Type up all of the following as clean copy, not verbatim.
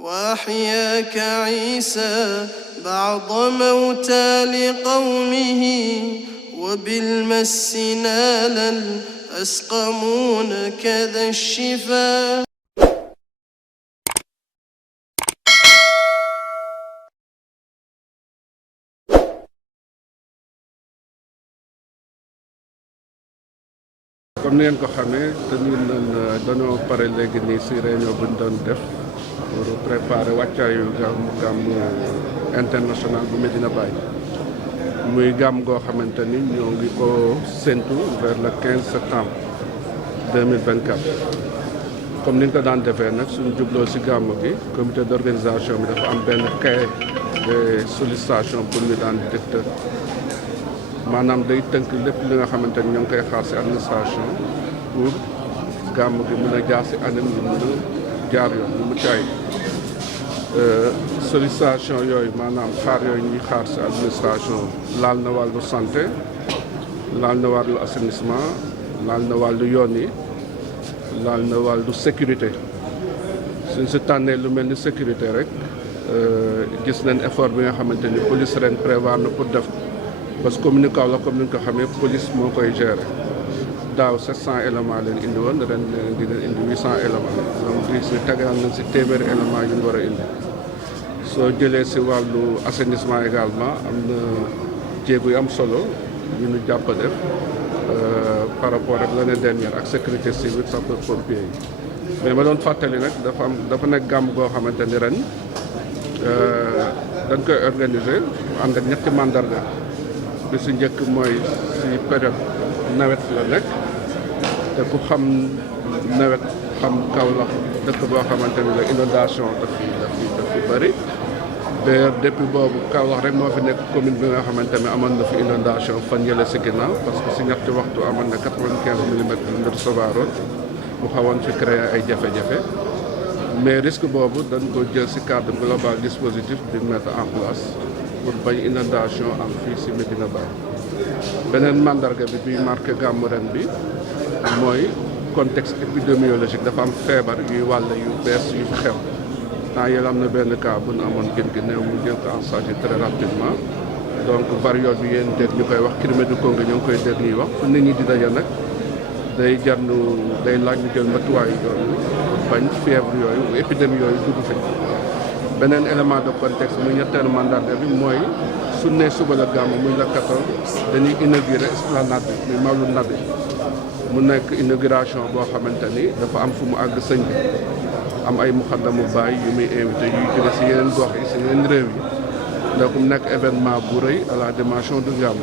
وأحياك عيسى بعض موتى لقومه وبالمس نالا أسقمون كذا الشفا. comme ni ngeen ko xamee te ñun dañoo pare léegi nii si réunion bu ñu doon def pour préparer wàccaayu gàmmu international bu Medina Baye muy gàmm goo xamante ni ñoo ngi ko séntu vers le 15 septembre 2024. comme ni ñu ko daan defee nag suñu jubloo si gàmm gi comité d'organisation bi dafa am benn cahier de sollicitation pour ñu daan dicter maanaam day tënk lépp li nga xamante ni ñoo ngi koy xaar si administration pour gàmm gi mën a jaar si anam yu mën a jaar yoon yu mu caay sollicitation yooyu maanaam xaar yooyu ñuy xaar si administration laal na wàllu santé laal na wàllu assainissement laal na wàllu yoon yi laal na wàllu sécurité suñ si tànnee lu mel ni sécurité rek gis nañ effort bi nga xamante ni police ren prévoir na pour def parce que commune Kaolack comme ni nga ko xamee police moo koy gérer daaw 700 éléments leen indi woon ren di leen indi 800 éléments donc gis ni tegal nañ si téeméeri éléments yu ñu war a indi soo jëlee si wàllu assainissement également am na jéego yu am solo yu ñu jàpp def par rapport ak l'année dernière ak sécurité civile sapeur pompier yi mais ma doon fàttali nag dafa nekk gàmm goo xamante ni ren dañ koy organiser ànd ak ñetti mandarga bi si njëkk mooy si période nawet la nekk te ku xam nawet xam Kaolack dëkk boo xamante ni la inondation daf fi bëri d'ailleurs depuis boobu Kaolack rek moo fi nekk commune bi nga xamante ne amoon na fi inondation fan yële si ginnaaw parce que si ñetti waxtu amoon na 95 millimètres yu ñu recevoir mu xawoon fi créer ay jafe-jafe mais risque boobu dañ ko jël si cadre global dispositif di mettre en place pour bañ inondation am fii si Medina Baye. beneen mandarga bi biy marqué gàmmu ren bi mooy contexte épidémiologique dafa am feebar yuy wàll yu bees yu fi xew temps yële am na benn cas bu nu amoon gën gi néew mu jël ko en charge très rapidement donc variole bi yéen dégg ñu koy wax Crimée du Congo ñoo ngi koy dégg ñuy wax fu nit ñi di daje nag day day laaj ñu jël matuwaay yooyu bañ fièvre yooyu épidémie yooyu dugg fi. beneen élément de contexte muy ñetteelu mandarga bi mooy su ne suba la gàmm muy la 14 dañuy inaugurer esplanade bi muy Mawlud Nabi mu nekk inauguration boo xamante ni dafa am fu mu àgg sëñ bi am ay muxaddamu baay yu muy invité yuy jóge si yeneen gox yi si yeneen réew yi donc mu nekk événement bu rëy à la dimension du gàmm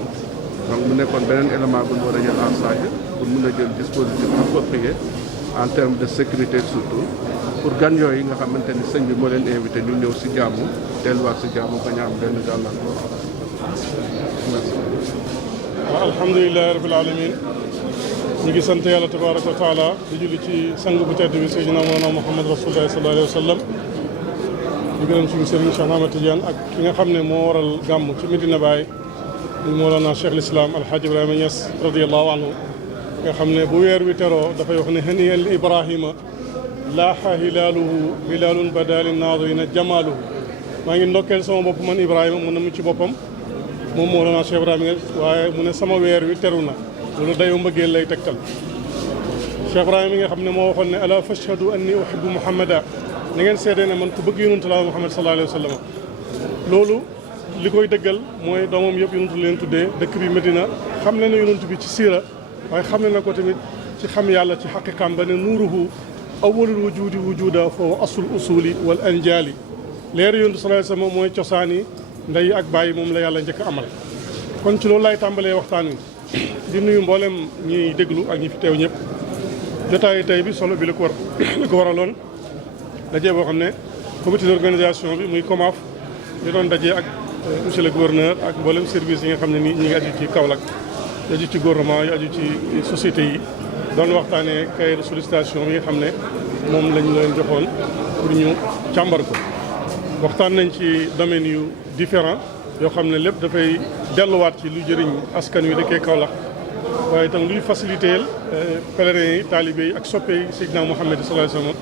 donc mu nekkoon beneen élément bu ñu war a jël en charge pour mun a jël dispositif approprié en termes de sécurité surtout pour gan yooyu nga xamante ni sëñ bi moo leen invité ñu ñëw si jàmm delluwaat si jàmm bañ a am benn gàllankoor. waaw alhamdulilahi rabil alamin ñu ngi sant yàlla tabaraka wa taala di julli ci sang bu tedd bi sayyidina Mawlana Muhammad rasulullahi sallallahu alayhi wa sallam di gërëm suñu sëriñ Cheikh Ahmad Tidiane ak ki nga xam ne moo waral gàmm ci Medina Baye ñu Mawlana Cheikh l'Islam Alhaji Ibrahima Niass radiyallahu anhu nga xam ne bu weer wi teroo dafay wax ne haniyan li Ibrahima laaxa hilaaluhu hilaalun badali naadirina jamaaluhu maa ngi ndokkeel sama bopp man Ibrahima mu ne mu ci boppam moom Mawlana Cheikh Ibrahima Niass waaye mu ne sama weer wi teru na loolu dayoo mbëggeel lay tegtal Cheikh Ibrahima mi nga xam ne moo waxoon ne ala fashhadu anni uhibbu Muhammada na ngeen seedee ne man ku bëgg yonantu la Muhammad sallallahu alayhi wa sallam loolu li koy dëggal mooy doomam yëpp yonantu leen tuddee dëkk bi Medina xam ne na yonantu bi ci siira waaye xam ne na ko tamit ci xam yàlla ci xaqiqam ba ne nuuruhu awwalul wujudi wujuda foofu asul usuli wal anjaali leeru yonantu sallallahu alayhi wa sallam mooy cosaani ndey ak bàyyi moom la yàlla njëkk a amal kon ci loolu laay tàmbalee waxtaan wi di nuyu mboolem ñiy déglu ak ñi fi teew ñëpp jotaayu tey bi solo bi li ko waraloon dajee boo xam ne comité d'organisation bi muy COMAF ñu doon dajee ak monsieur le gouverneur ak mboolem service yi nga xam ne nii ñi ngi aju ci Kaolack yu aju ci gouvernement yu aju ci société yi doon waxtaanee cahier de sollicitation yi nga xam ne moom lañ leen joxoon pour ñu càmbar ko waxtaan nañ ci domaines yu différents yoo xam ne lépp dafay delluwaat ci lu jëriñ askan wi dëkkee Kaolack waaye itam luy faciliter pèlerins yi taalibe yi ak soppe yi Seydina Mouhamed sallallahu alayhi wa sallam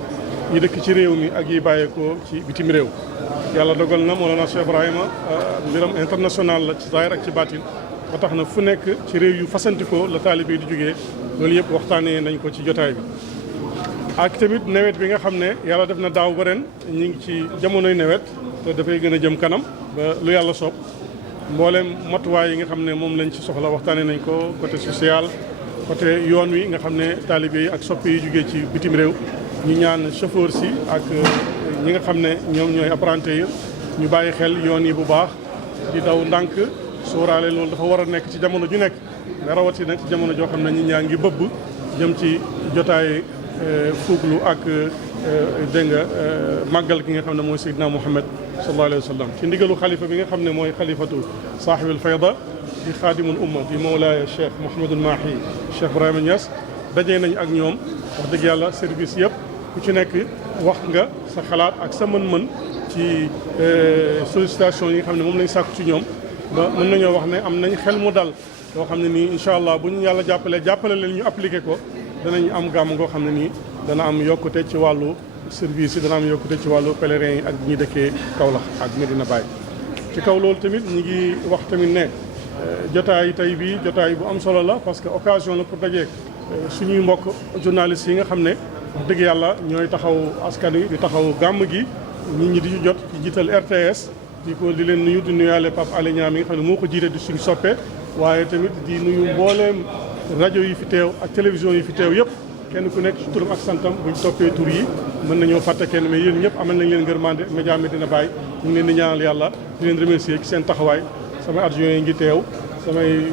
yi dëkk ci réew mi ak yi bàyyeekoo ci bitim réew. yàlla dogal na Mawlana Cheikh Ibrahima mbiram international la ci zaahir ak ci baatin ba tax na fu nekk ci réew yu fasantikoo la taalibe yi di jógee loolu yëpp waxtaanee nañ ko ci jotaay bi. ak tamit nawet bi nga xam ne yàlla def na daaw ba ren ñu ngi ci jamonoy nawet te dafay gën a jëm kanam ba lu yàlla soob mboolem matuwaay yi nga xam ne moom lañ ci soxla waxtaanee nañ ko côté social côté yoon wi nga xam ne taalibe yi ak soppe yi jógee ci bitim réew ñu ñaan chauffeur si ak ñi nga xam ne ñoom ñooy apprenti yi ñu bàyyi xel yoon yi bu baax di daw ndànk sóoraale loolu dafa war a nekk ci jamono ju nekk nga rawati nag ci jamono joo xam ne ñi ñaa ngi bëbb jëm ci jotaay fuuglu ak dégg nga màggal gi nga xam ne mooy Seydina Muhammad sallallahu alayhi wa sallam ci ndigalu xalifa bi nga xam ne mooy xalifatu saaxibil fayda di xaadimul umma di mawlaaya Cheikh Mouhamadul Mahi Cheikh Ibrahima Niass dajee nañ ak ñoom wax dëgg yàlla service yëpp ku ci nekk wax nga sa xalaat ak sa mën-mën ci sollicitation yi nga xam ne moom lañ sàkku ci ñoom ba mën nañoo wax ne am nañ xel mu dal yoo xam ne nii incha allah bu ñu yàlla jàppale leen ñu appliqué ko danañ am gàmm goo xam ne nii dana am yokkute ci wàllu service yi dana am yokkute ci wàllu pèlerin yi ak ñi dëkkee Kaolack ak Medina Baye. ci kaw loolu tamit ñi ngi wax tamit ne jotaay tey bii jotaay bu am solo la parce que occasion la pour dajeek suñuy mbokk journalistes yi nga xam ne wax dëgg yàlla ñooy taxaw askan wi di taxaw gàmm gi nit ñi di ci jot ci jiital RTS di leen nuyu di nuyaale Pape Alé Niang mi nga xam ne moo ko jiite di suñu soppe waaye tamit di nuyu mbooleem rajo yi fi teew ak télévision yi fi teew yëpp kenn ku nekk ci turam ak santam buñ toppee tur yi mën nañoo fàtte kenn mais yéen ñëpp amal nañ leen ngërmande média Medina Baye ñu ngi leen di ñaanal yàlla di leen remercier ci seen taxawaay samay adjoint yi ngi teew samay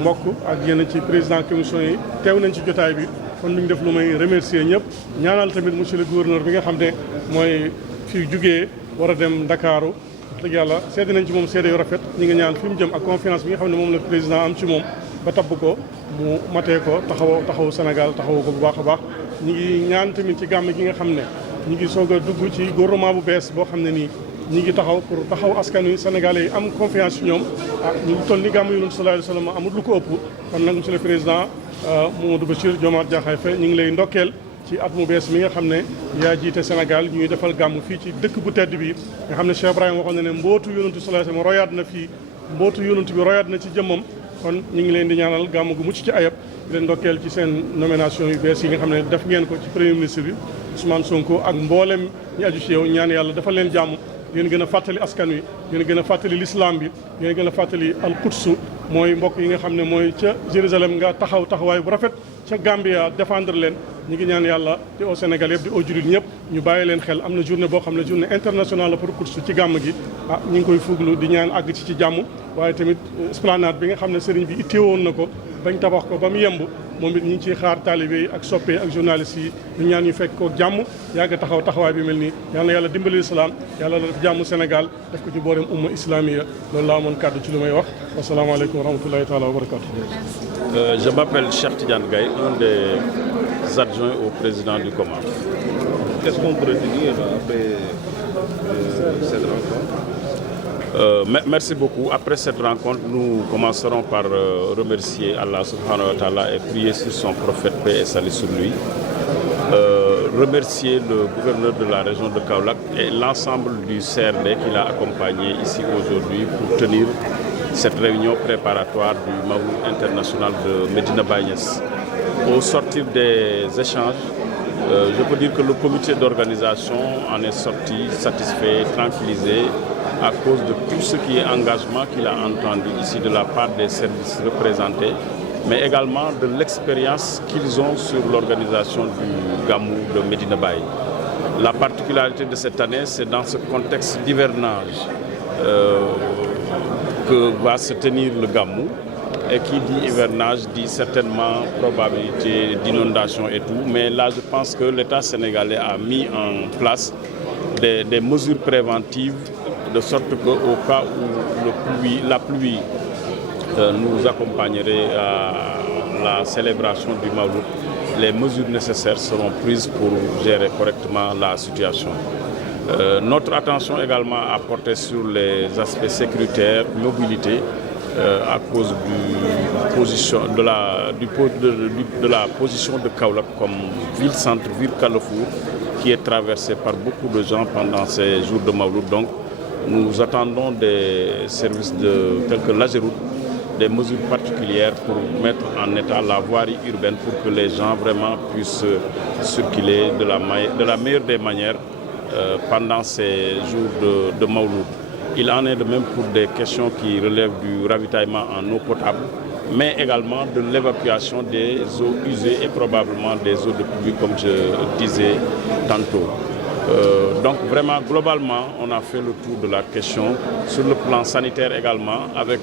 mbokk ak yenn ci président commission yi teew nañ ci jotaay bi kon lu ñu def lu may remercier ñëpp ñaanal tamit monsieur le gouverneur bi nga xam ne mooy fi jugee war a dem Ndakaaru wax dëgg yàlla seede nañ ci moom seede yu rafet ñi nga ñaan fi mu jëm ak confiance bi nga xam ne moom la président am ci moom ba tabb ko mu matee ko taxawu Sénégal taxawu ko bu baax a baax ñi ngi ñaan tamit ci gàmm gi nga xam ne ñi ngi soog a dugg ci gouvernement bu bees boo xam ne nii ñi ngi taxaw pour taxaw askan wi sénégalais yi am confiance ci ñoom ñu ngi toll ni gàmm Yonent sallallahu alayhi wa sallam amul lu ko ëpp kon nag monsieur le président Mamadou Bachir Diomaye Diakhar Faye ñu ngi lay ndokkeel ci at mu bees mi nga xam ne yaa jiite Sénégal ñuy defal gàmm fii ci dëkk bu tedd bi nga xam ne Cheikh Ibrahima waxoon na ne mbootu Yonent sallallahu alayhi wa sallam royaat na fii mbootu Yonent bi royaat na ci jëmmam kon ñu ngi leen di ñaanal gàmm gu mucc ci ayab di leen ndokkeel ci seen nomination yu bees yi nga xam ne def ngeen ko ci premier ministre bi Ousmane Sonko ak mboolem ñi aju ci yow ñaan yàlla dafa leen jàmm yéen gën a fàttali askan wi yéen gën a fàttali l'islam bi yéen gën a fàttali al Quds mooy mbokk yi nga xam ne mooy ca Jérusalem nga taxawaay bu rafet ca Gambia défendre leen ñi ngi ñaan yàlla di au Sénégal yëpp di au jullit ñëpp ñu bàyyi leen xel am na journée boo xam ne journée internationale la pour Quds ci gàmm gi ñi ngi koy fuglu di ñaan àgg ci jàmm waaye tamit esplanade bi nga xam ne sëriñ bi itteewoon na ko bañ tabax ko ba mu yemb moom it ñu ngi ciy xaar taalibe yi ak soppe ak journalistes yi ñu ñaan ñu fekk ko jàmm yàgg taxawaay bi mel nii yal na yàlla dimbali islam yàlla la def jàmm Sénégal def ko ci boolem umma islamiya loolu laa amoon kàddu ci lu may wax wasalaamaaleykum wa rahmatullahi taala wa barakatu. Je m'appelle Cheikh Tidiane Gaye, un des adjoints au président du COMAF. Qu'est-ce qu'on pourrait dire après cette rencontre? Merci beaucoup. Après cette rencontre, nous commencerons par remercier Allah subhanahu wa ta'ala et prier sur son prophète, paix et salut sur lui. Remercier le gouverneur de la région de Kaolack et l'ensemble du CRD qui l'a accompagné ici aujourd'hui pour tenir cette réunion préparatoire du Mawlud international de Medina Baye Niass. Au sortir des échanges, je peux dire que le comité d'organisation en est sorti satisfait, tranquillisé à cause de tout ce qui est engagement qu'il a entendu ici de la part des services représentés, mais également de l'expérience qu'ils ont sur l'organisation du Gamou de Medina Baye. La particularité de cette année, c'est dans ce contexte d'hivernage que va se tenir le Gamou. Et qui dit hivernage dit certainement probabilité d'inondation et tout. Mais là, je pense que l'État sénégalais a mis en place des mesures préventives de sorte qu'au cas où la pluie nous accompagnerait à la célébration du Mawlud, les mesures nécessaires seront prises pour gérer correctement la situation. Notre attention également a porté sur les aspects sécuritaires, mobilité, à cause de la position de Kaolack comme ville-centre, ville Carrefour, qui est traversé par beaucoup de gens pendant ces jours de Mawlud. Donc, nous attendons des services tels que l'Ageroute, des mesures particulières pour mettre en état la voirie urbaine pour que les gens vraiment puissent circuler de la meilleure des manières pendant ces jours de Mawlud. Il en est de même pour des questions qui relèvent du ravitaillement en eau potable, mais également de l'évacuation des eaux usées et probablement des eaux de pluie, comme je disais tantôt. Donc vraiment, globalement, on a fait le tour de la question sur le plan sanitaire également, avec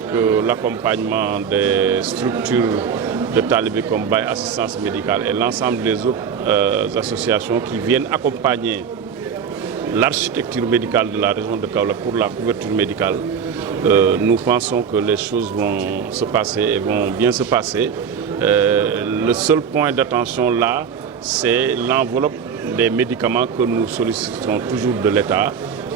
l'accompagnement des structures de talibé comme Baye Assistance Médicale et l'ensemble des autres associations qui viennent accompagner l'architecture médicale de la région de Kaolack pour la couverture médicale. Nous pensons que les choses vont se passer et vont bien se passer. Le seul point d'attention là, c'est l'enveloppe des médicaments que nous sollicitons toujours de l'État,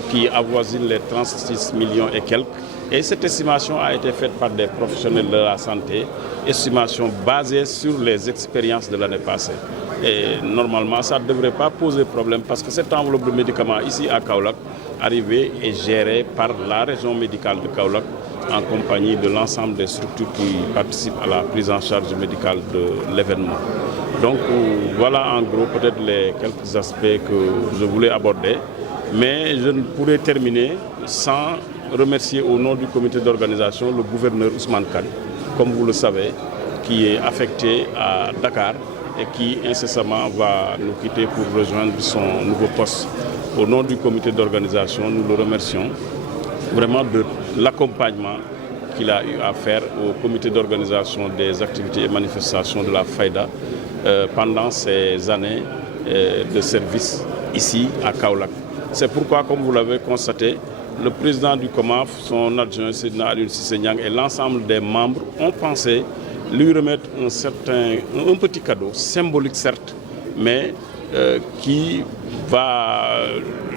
qui avoisine les 36 millions et quelques. Et cette estimation a été faite par des professionnels de la santé, estimation basée sur les expériences de l'année passée. Et normalement, ça ne devrait pas poser problème parce que cette enveloppe de médicaments ici à Kaolack, arrivée et gérée par la région médicale de Kaolack en compagnie de l'ensemble des structures qui participent à la prise en charge médicale de l'événement. Donc voilà en gros peut-être les quelques aspects que je voulais aborder, mais je ne pourrais terminer sans remercier au nom du comité d'organisation le gouverneur Ousmane Kane, comme vous le savez, qui est affecté à Dakar et qui incessamment va nous quitter pour rejoindre son nouveau poste. Au nom du comité d'organisation, nous le remercions vraiment de l'accompagnement qu'il a eu à faire au comité d'organisation des activités et manifestations de la Fayda pendant ces années de service ici à Kaolack. C'est pourquoi, comme vous l'avez constaté, le président du COMAF, son adjoint Seydina Alioune Cissé Niang et l'ensemble des membres ont pensé lui remettre un petit cadeau, symbolique certes, mais qui va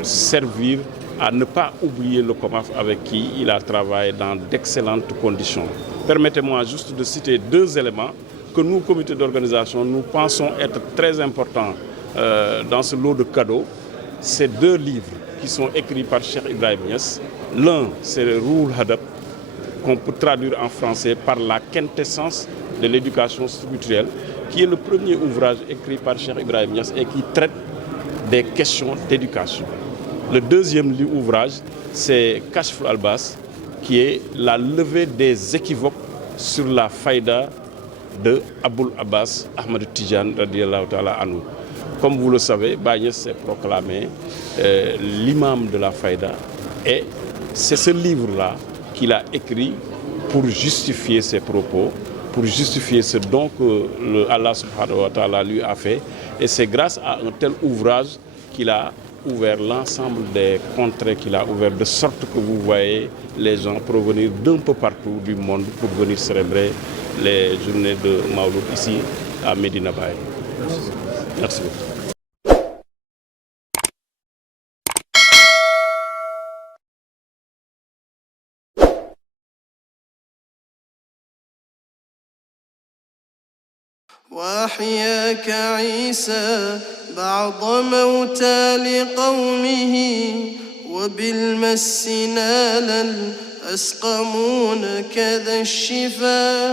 servir à ne pas oublier le COMAF avec qui il a travaillé dans d'excellentes conditions. Permettez-moi juste de citer deux éléments que nous, comité d'organisation, nous pensons être très importants dans ce lot de cadeaux. Ces deux livres qui sont écrits par Cheikh Ibrahim Niass. L'un, c'est le Rouhul Hadab, qu'on peut traduire en français par la quintessence de l'éducation spirituelle, qui est le premier ouvrage écrit par Cheikh Ibrahim Niass et qui traite des questions d'éducation. Le deuxième ouvrage, c'est Kashf al-Albas, qui est la levée des équivoques sur la faïda de Aboul Abbas Ahmad Tijan radiyallahu ta'ala anhu. Comme vous le savez, Baye Niass s'est proclamé l'imam de la faïda et c'est ce livre-là qu'il a écrit pour justifier ses propos, pour justifier ce don que Allah subhanahu wa ta'ala lui a fait. Et c'est grâce à un tel ouvrage qu'il a ouvert l'ensemble des contrées qu'il a ouvert, de sorte que vous voyez les gens provenir d'un peu partout du monde pour venir célébrer les journées de Mawlud ici à Medina Baye. Merci beaucoup. وأحياك عيسى بعض موتى لقومه وبالمس نالا أسقمون كذا الشفا.